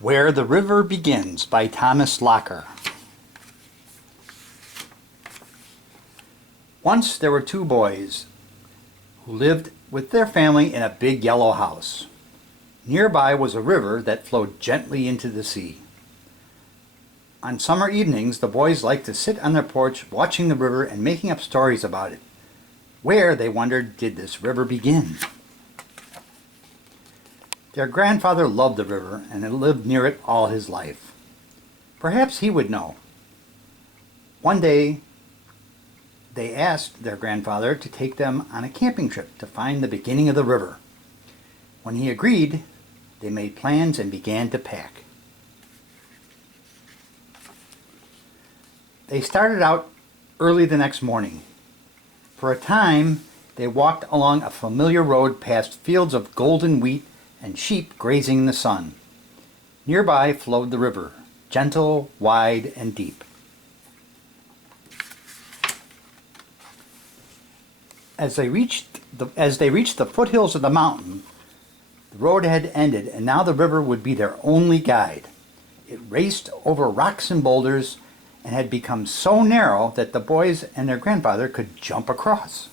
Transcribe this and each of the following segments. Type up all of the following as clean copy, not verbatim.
Where the River Begins by Thomas Locker. Once there were two boys who lived with their family in a big yellow house. Nearby was a river that flowed gently into the sea. On summer evenings, the boys liked to sit on their porch watching the river and making up stories about it. Where, they wondered, did this river begin? Their grandfather loved the river and had lived near it all his life. Perhaps he would know. One day, they asked their grandfather to take them on a camping trip to find the beginning of the river. When he agreed, they made plans and began to pack. They started out early the next morning. For a time, they walked along a familiar road past fields of golden wheat and sheep grazing in the sun. Nearby flowed the river, gentle, wide, and deep. As they reached the foothills of the mountain, the road had ended, and now the river would be their only guide. It raced over rocks and boulders and had become so narrow that the boys and their grandfather could jump across.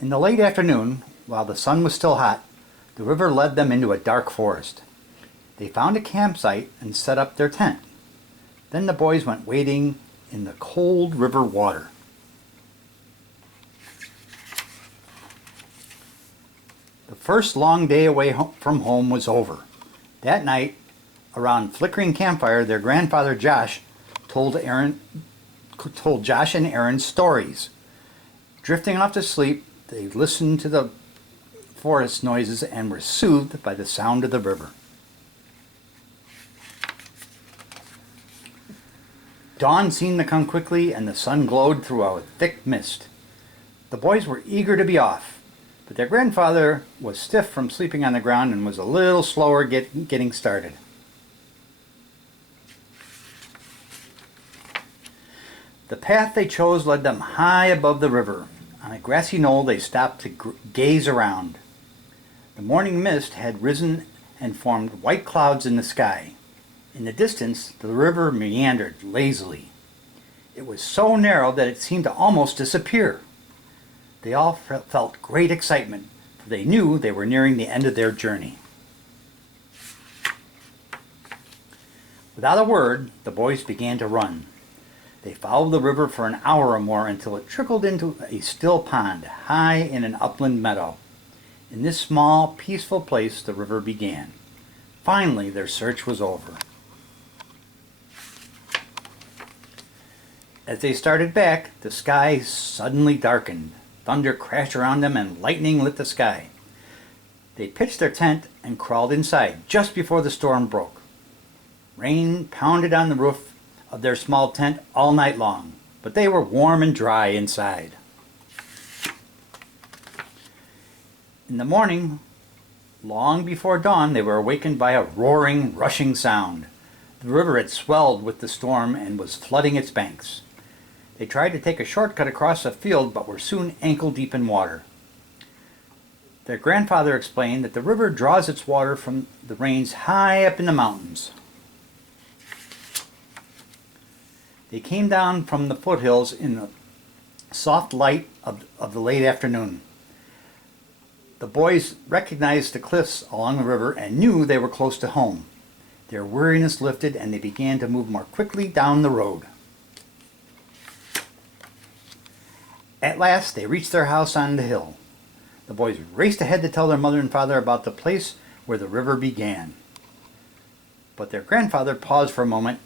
In the late afternoon, while the sun was still hot, the river led them into a dark forest. They found a campsite and set up their tent. Then the boys went wading in the cold river water. The first long day away from home was over. That night, around flickering campfire, their grandfather Josh told Josh and Aaron stories. Drifting off to sleep, they listened to the forest noises and were soothed by the sound of the river. Dawn seemed to come quickly, and the sun glowed through a thick mist. The boys were eager to be off, but their grandfather was stiff from sleeping on the ground and was a little slower getting started. The path they chose led them high above the river. On a grassy knoll, they stopped to gaze around. The morning mist had risen and formed white clouds in the sky. In the distance, the river meandered lazily. It was so narrow that it seemed to almost disappear. They all felt great excitement, for they knew they were nearing the end of their journey. Without a word, the boys began to run. They followed the river for an hour or more until it trickled into a still pond high in an upland meadow. In this small, peaceful place, the river began. Finally, their search was over. As they started back, the sky suddenly darkened. Thunder crashed around them and lightning lit the sky. They pitched their tent and crawled inside just before the storm broke. Rain pounded on the roof of their small tent all night long, but they were warm and dry inside. In the morning, long before dawn, they were awakened by a roaring, rushing sound. The river had swelled with the storm and was flooding its banks. They tried to take a shortcut across a field, but were soon ankle-deep in water. Their grandfather explained that the river draws its water from the rains high up in the mountains. They came down from the foothills in the soft light of the late afternoon. The boys recognized the cliffs along the river and knew they were close to home. Their weariness lifted and they began to move more quickly down the road. At last, they reached their house on the hill. The boys raced ahead to tell their mother and father about the place where the river began. But their grandfather paused for a moment,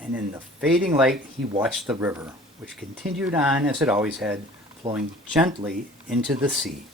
and in the fading light he watched the river, which continued on as it always had, flowing gently into the sea.